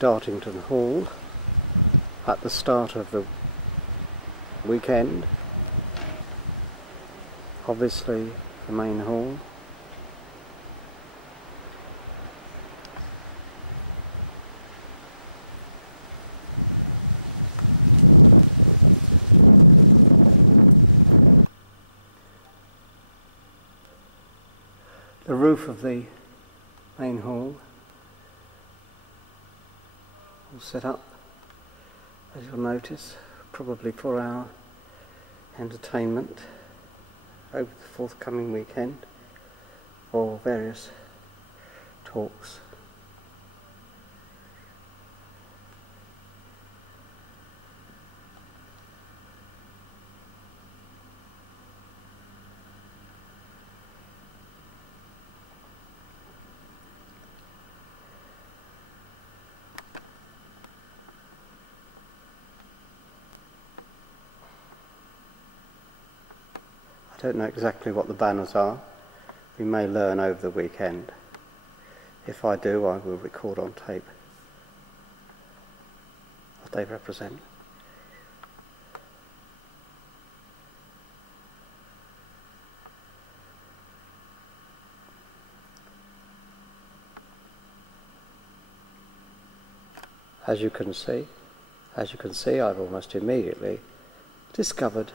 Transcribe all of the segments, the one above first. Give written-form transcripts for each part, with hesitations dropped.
Dartington Hall at the start of the weekend. Obviously the main hall. The roof of the main hall all set up, as you'll notice, probably for our entertainment over the forthcoming weekend for various talks. I don't know exactly what the banners are. We may learn over the weekend. If I do, I will record on tape what they represent. As you can see, I've almost immediately discovered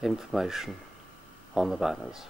information on the banners.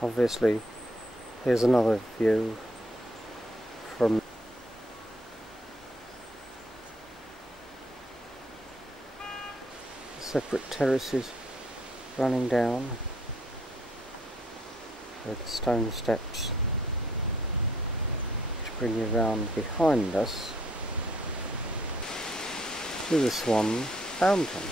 Obviously, here's another view from separate terraces running down with stone steps which bring you round behind us to the Swan Fountain.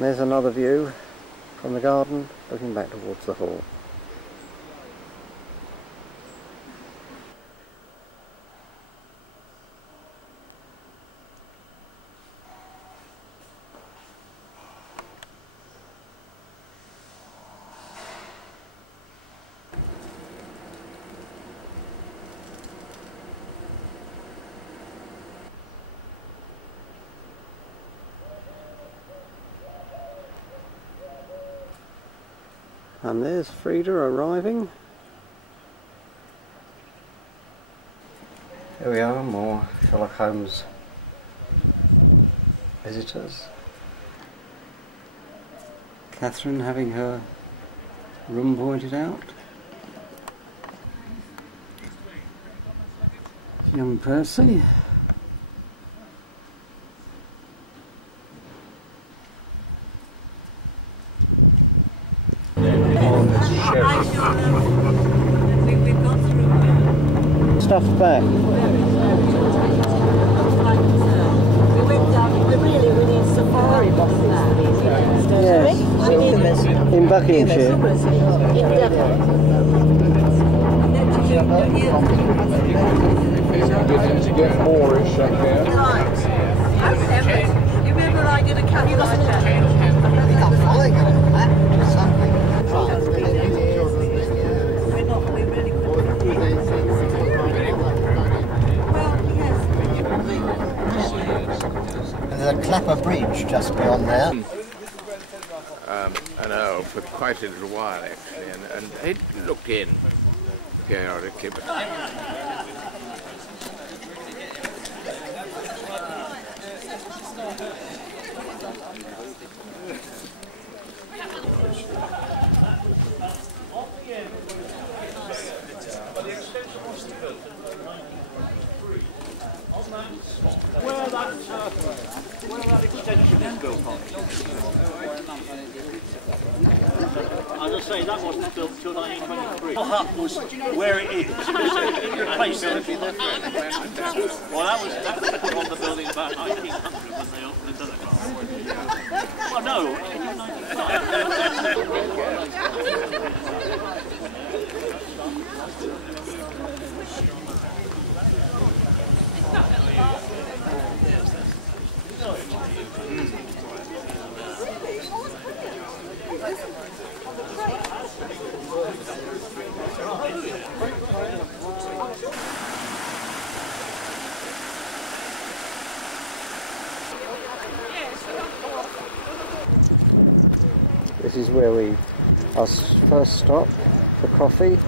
And there's another view from the garden looking back towards the hall. And there's Frida arriving. Here we are, more Sherlock Holmes visitors. Catherine having her room pointed out. Young Percy. Stuff back. We went down, we need safari buses for these things, don't Yes. we? We need them. In Buckinghamshire. In Devon. To get Moorish up here. Right. You remember I did a camera like that? There's a Clapper Bridge just beyond there. I know, for quite a little while actually, and they looked in periodically, but where that extension is built on. As I say, that wasn't built till 1923. The hut was where it is. It replaced it. Well, that was put on the building about 1900 when they opened the telegraph. Well, no. This is where our first stop for coffee,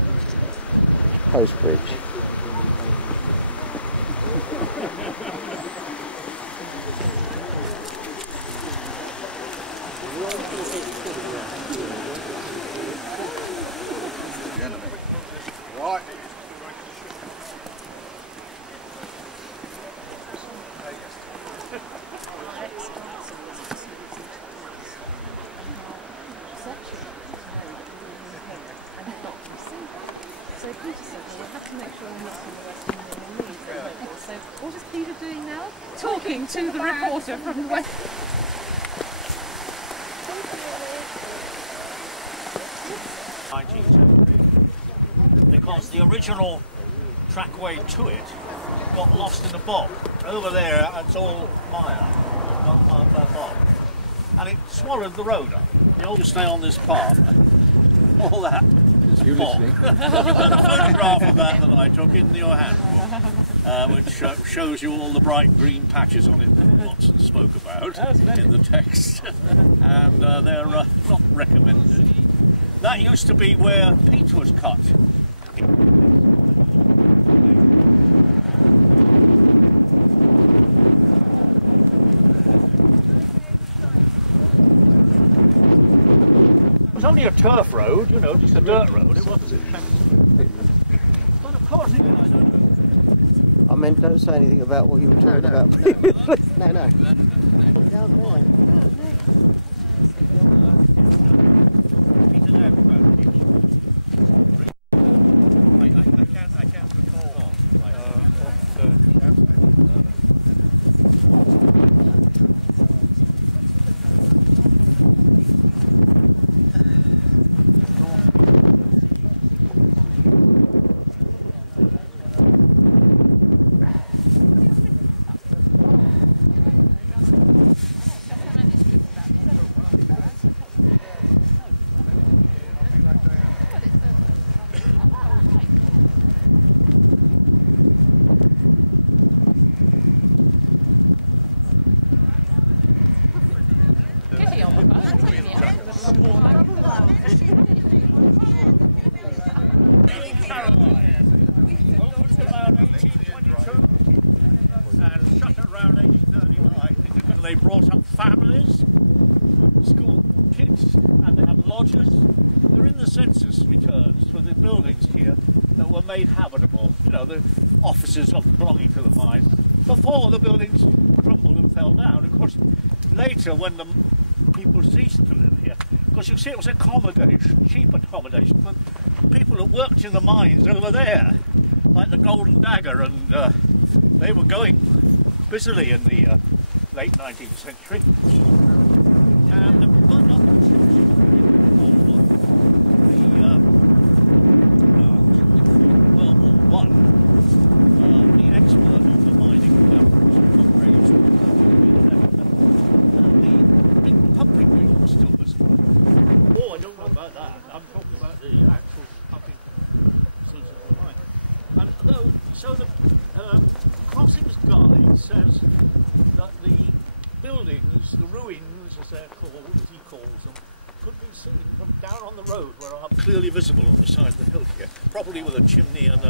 Post Bridge. right. So Peter said, well, we'll have to make sure we're not in the West Indian League. So what is Peter doing now? Talking to the reporter from the West. Because the original trackway to it got lost in the bog. Over there, it's all mire, not bog. And it swallowed the road up. You ought to stay on this path. All that is bog. You've got a photograph of that I took in your handbook, which shows you all the bright green patches on it that Watson spoke about in the text. And they're not recommended. That used to be where peat was cut. It was only a turf road, you know, just a dirt road. It wasn't. But of course, it was. I meant, don't say anything about what you were talking about. No. I can't recall. to support Caroline. Opened about 1822 and shut around 1839. And they brought up families, school kids, and they have lodgers. They're in the census returns for the buildings here that were made habitable. You know, the offices belonging to the mine, before the buildings crumbled and fell down. Of course, later when the people ceased to live here, because you see it was accommodation, cheap accommodation for people that worked in the mines over there, like the Golden Dagger, and they were going busily in the late 19th century. And World War I, the expert on the mining operations, the big pumping wheel was still visible. Oh, I don't know about that. I'm talking about the actual pumping systems of the mine. And though, so the crossings guide says that the buildings, the ruins as they're called, as he calls them, could be seen from down on the road where are clearly visible on the side of the hill here, probably with a chimney and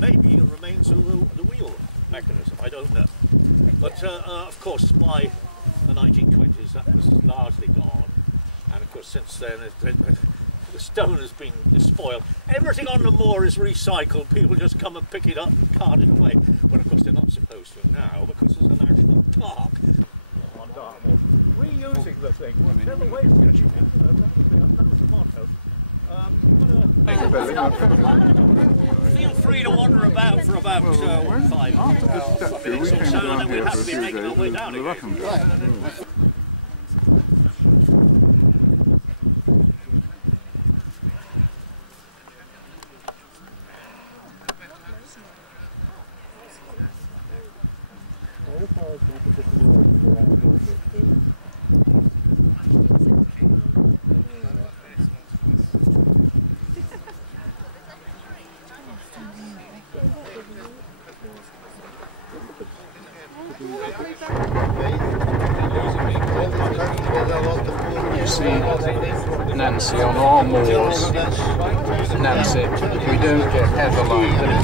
maybe the remains of the wheel mechanism, I don't know. But of course by the 1920s that was largely gone, and of course since then the stone has been despoiled. Everything on the moor is recycled, people just come and pick it up and cart it away, but of course they're not supposed to now because it's a national park. On Dartmoor. Reusing the thing, whichever way it's going to be, that was the motto. Feel free to wander about for about 5 minutes or so, and then we'll have to be making our way down again. You see Nancy on our moors. Nancy, we don't get heather like that.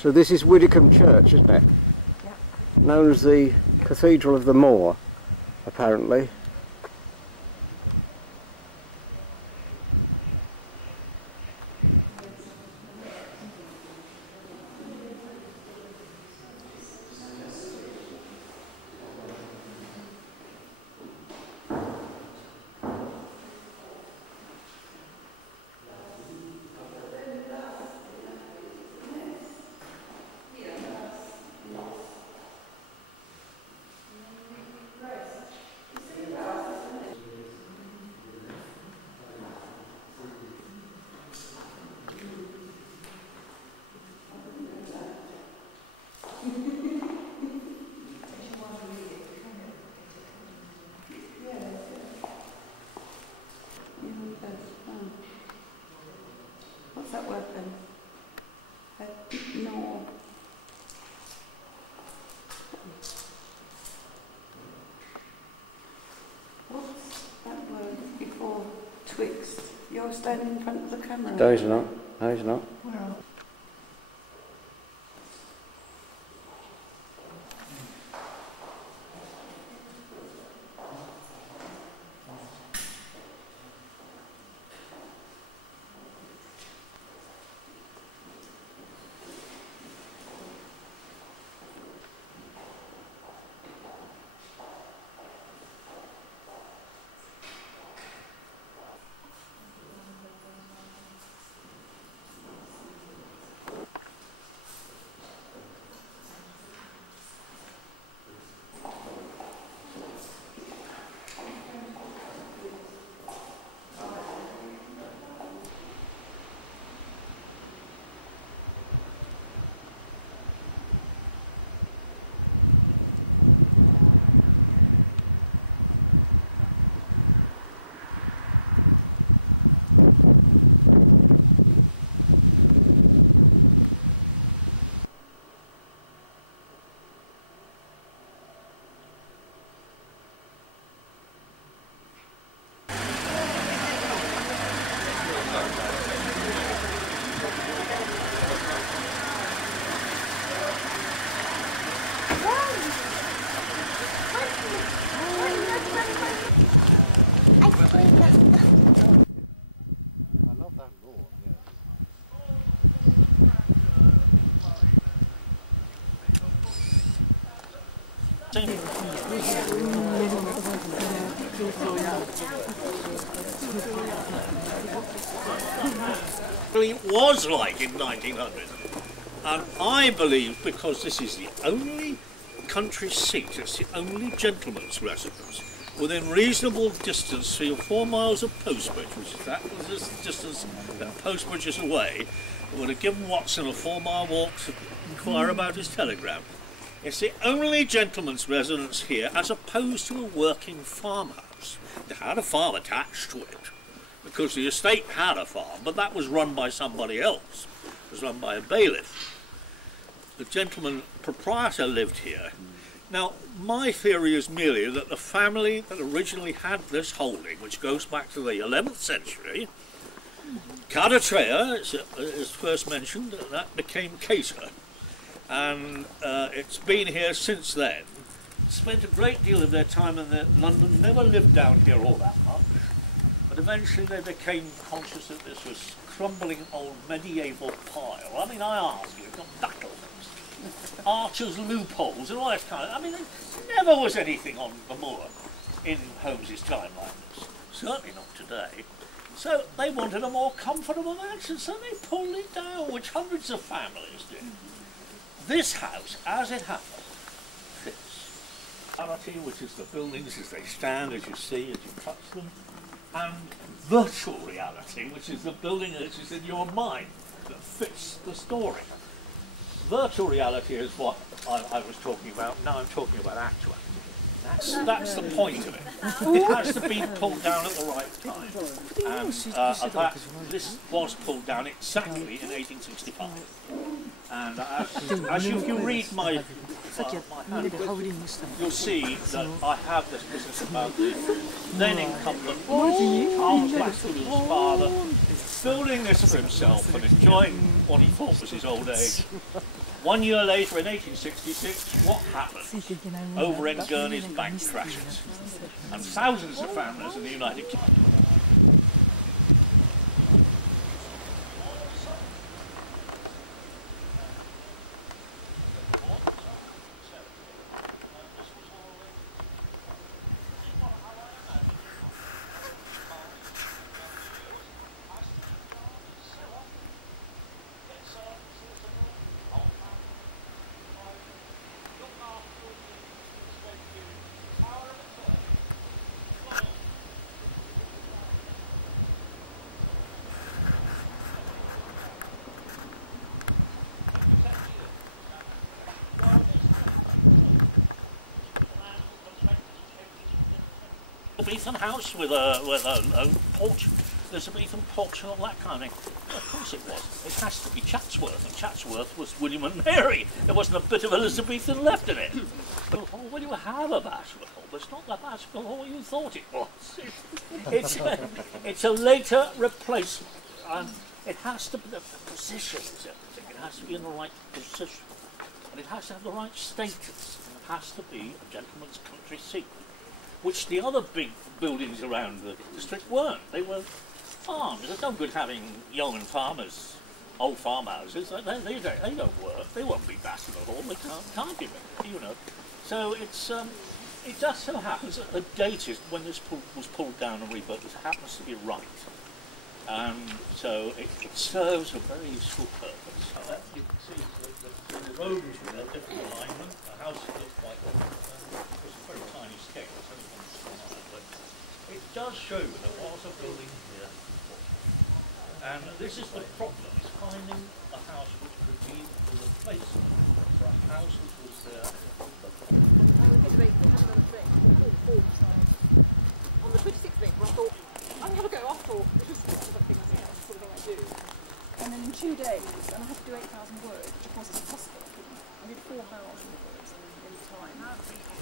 So this is Widdicombe Church, isn't it? Yeah. Known as the Cathedral of the Moor, apparently. all standing in front of the camera. No, he's not. No, he's not. It was like in 1900, and I believe because this is the only country seat, it's the only gentleman's residence within reasonable distance, 3 or 4 miles of Postbridge, which is that was the distance that Postbridge is away. It would have given Watson a 4-mile walk to inquire about his telegram. It's the only gentleman's residence here, as opposed to a working farmhouse. It had a farm attached to it, because the estate had a farm, but that was run by somebody else. It was run by a bailiff. The gentleman proprietor lived here. Now, my theory is merely that the family that originally had this holding, which goes back to the 11th century, Cadetrea is first mentioned, and that became Cater. And it's been here since then. Spent a great deal of their time in London, never lived down here all that much. But eventually they became conscious that this was crumbling old medieval pile. I mean, I ask you, it's got battlements, archers' loopholes and all that kind of... I mean, there never was anything on the moor in Holmes's time like this. Certainly not today. So they wanted a more comfortable mansion, so they pulled it down, which hundreds of families did. This house, as it happened, fits reality, which is the buildings as they stand, as you see, as you touch them, and virtual reality, which is the building that is in your mind, that fits the story. Virtual reality is what I was talking about, now I'm talking about actuality. That's the point of it. It has to be pulled down at the right time. And this was pulled down exactly in 1865. And as you read my handbook, you'll see that I have this business about the then incumbent Charles Blackwood's father building this for himself and enjoying what he thought was his old age. 1 year later, in 1866, what happened? Over in Gurney's bank crashes, and thousands of families in the United Kingdom. Elizabethan house with a porch. Elizabethan porch and all that kind of thing. Of course it was. It has to be Chatsworth, and Chatsworth was William and Mary. There wasn't a bit of Elizabethan left in it. But when you have a bachelor hall, it's not the bachelor hall you thought it was. It's a later replacement. It has to be the position, everything. It has to be in the right position. And it has to have the right status. And it has to be a gentleman's country seat, which the other big buildings around the district weren't. They were farms. It's no good having yeoman farmers, old farmhouses. They don't work. They won't be bachelor hall. They can't be made, you know. So it's it just so happens that the date is when this was pulled down and rebuilt. It happens to be right. So it serves a very useful purpose. You can see the road was with a different alignment. The house looks quite different. It was a very tiny scale. It's only 1 square mile, but it does show you there was a building here before. And this is the problem, is finding a house which could be the replacement for a house which was there. On the 26th of April, I thought, I'm going to go. I thought, this is the sort of thing I do. And then in 2 days, and I had to do 8,000 words, which of course is impossible. I did 4,000 words in time.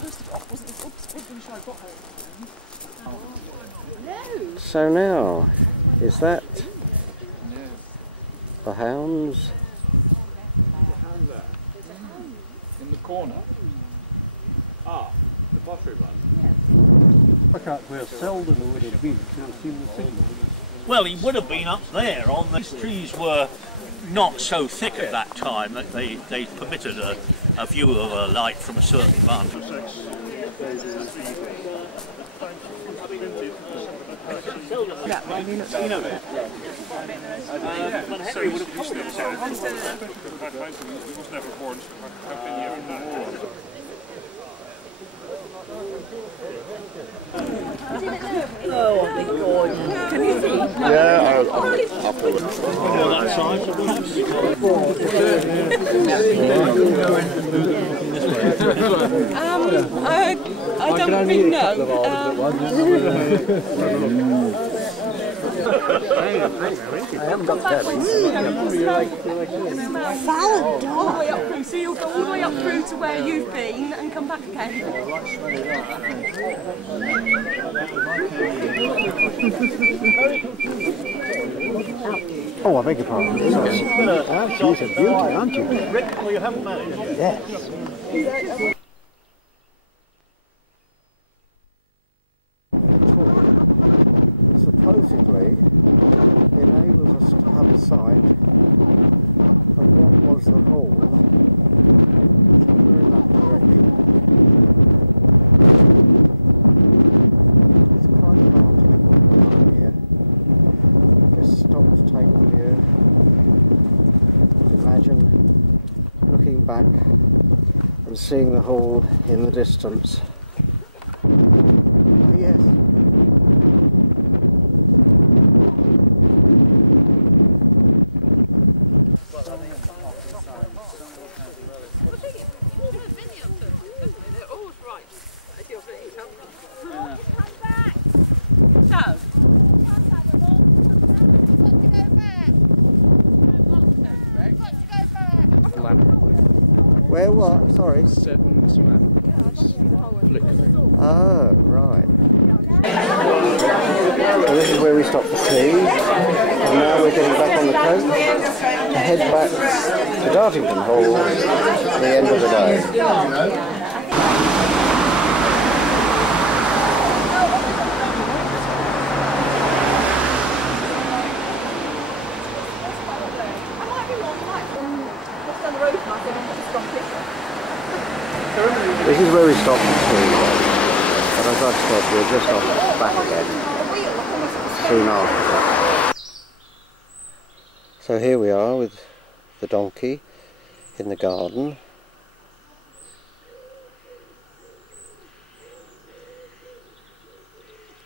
First it off wasn't, oops, wasn't sure I got home. No! So now, is that the hounds? In the corner. Ah, the pottery one. I can't where Selden would have been to have seen the signal. Well, he would have been up there. These trees were not so thick at that time that they permitted a view of light from a certain vantage. Yeah, I mean, you know that. But Henry would have told us. Oh, my God. Can you see? Yeah, I'll pull it. I don't think no. I haven't got that. Salad dog. All the way up through, so you'll go all the way up through to where you've been and come back again. Oh, I beg your pardon. She's a beauty, aren't you? Rick, well, you haven't managed. Yes. Supposedly enables us to have a sight of what was the hole somewhere in that direction. It's quite a vantage here. Just stop to take the view. Imagine looking back and seeing the hall in the distance. Oh, yes. Where what? Sorry. 7 flickering. Oh, right. So this is where we stopped for tea, and now we're getting back on the coach to head back to Dartington Hall at the end of the day. This is where we stopped for tea, but as I've said, we're just off back again soon after. So here we are with the donkey in the garden.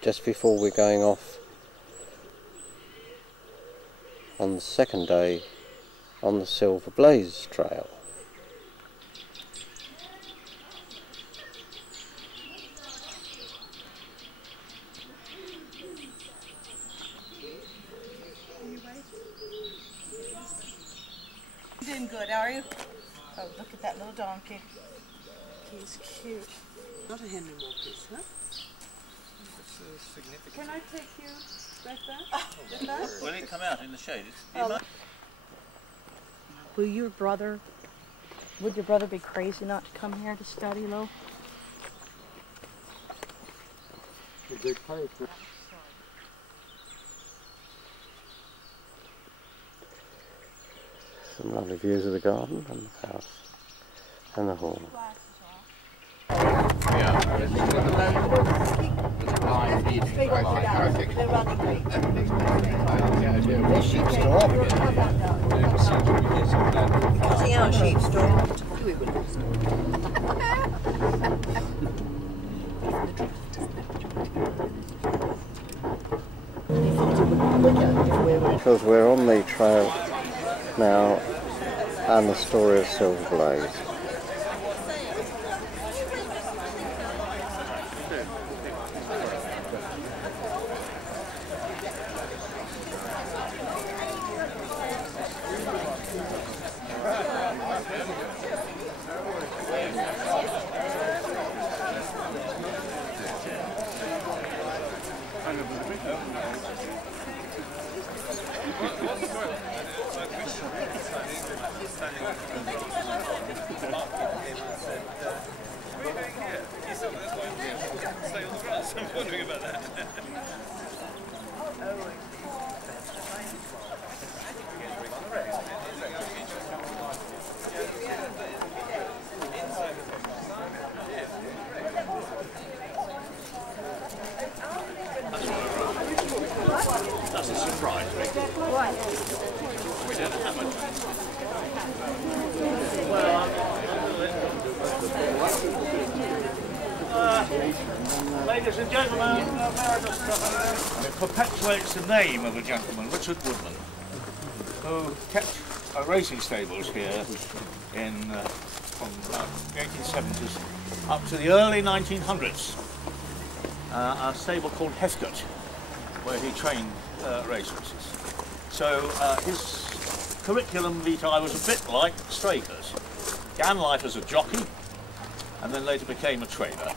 Just before we're going off on the second day on the Silver Blaze Trail. doing good, are you? Oh, look at that little donkey. He's cute. Not a Henry Morpheus, huh? Can I take you like that? Will it come out in the shade? Will your brother, would your brother be crazy not to come here to study, Lo? Some lovely views of the garden and the house and the hall. Cutting out sheep straw. Because we're on the trail now and the story of Silver Blaze. I'm wondering about that. That's a surprise. What? We don't have it. Ladies and gentlemen, it perpetuates the name of a gentleman, Richard Woodman, who kept racing stables here from the 1870s up to the early 1900s. A stable called Heathcote, where he trained racehorses. So his curriculum vitae was a bit like Straker's. Began life as a jockey, and then later became a trainer.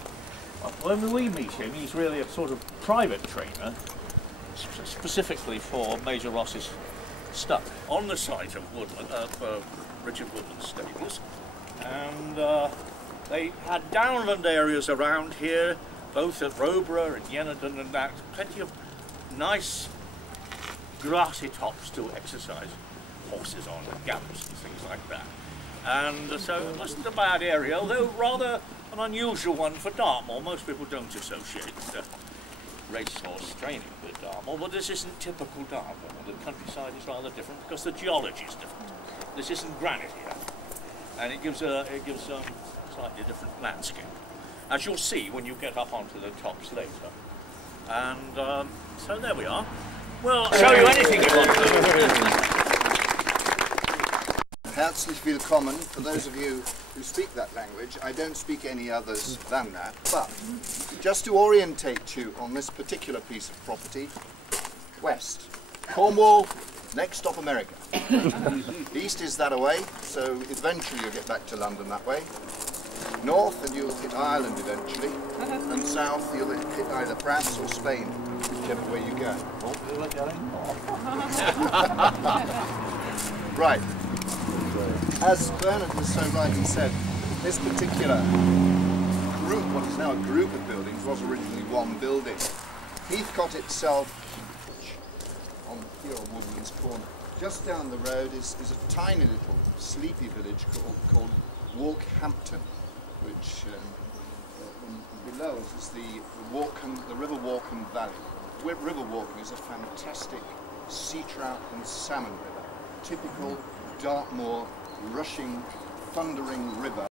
When we meet him, he's really a sort of private trainer, specifically for Major Ross's stuff, on the site of Richard Woodman's stables. And they had downland areas around here, both at Roborough and Yenadon and that, plenty of nice grassy tops to exercise horses on, and gallops and things like that. And so it wasn't a bad area, although rather an unusual one for Dartmoor. Most people don't associate racehorse training with Dartmoor, but this isn't typical Dartmoor. The countryside is rather different because the geology is different. This isn't granite here, and it gives slightly different landscape, as you'll see when you get up onto the tops later. And so there we are. Well, I'll show you anything you want to. Herzlich willkommen. For those of you who speak that language, I don't speak any others than that, but just to orientate you on this particular piece of property, west, Cornwall, next stop America. East is that away, so eventually you'll get back to London that way. North, and you'll hit Ireland eventually, and south you'll hit either France or Spain, whichever way you go. Right. As Bernard has so rightly said, this particular group, what is now a group of buildings, was originally one building. Heathcote itself, on here on Woodman's Corner, just down the road is a tiny little sleepy village called Walkhampton, which below us is the River Walkham Valley. River Walkham is a fantastic sea trout and salmon river, typical Dartmoor rushing, thundering river.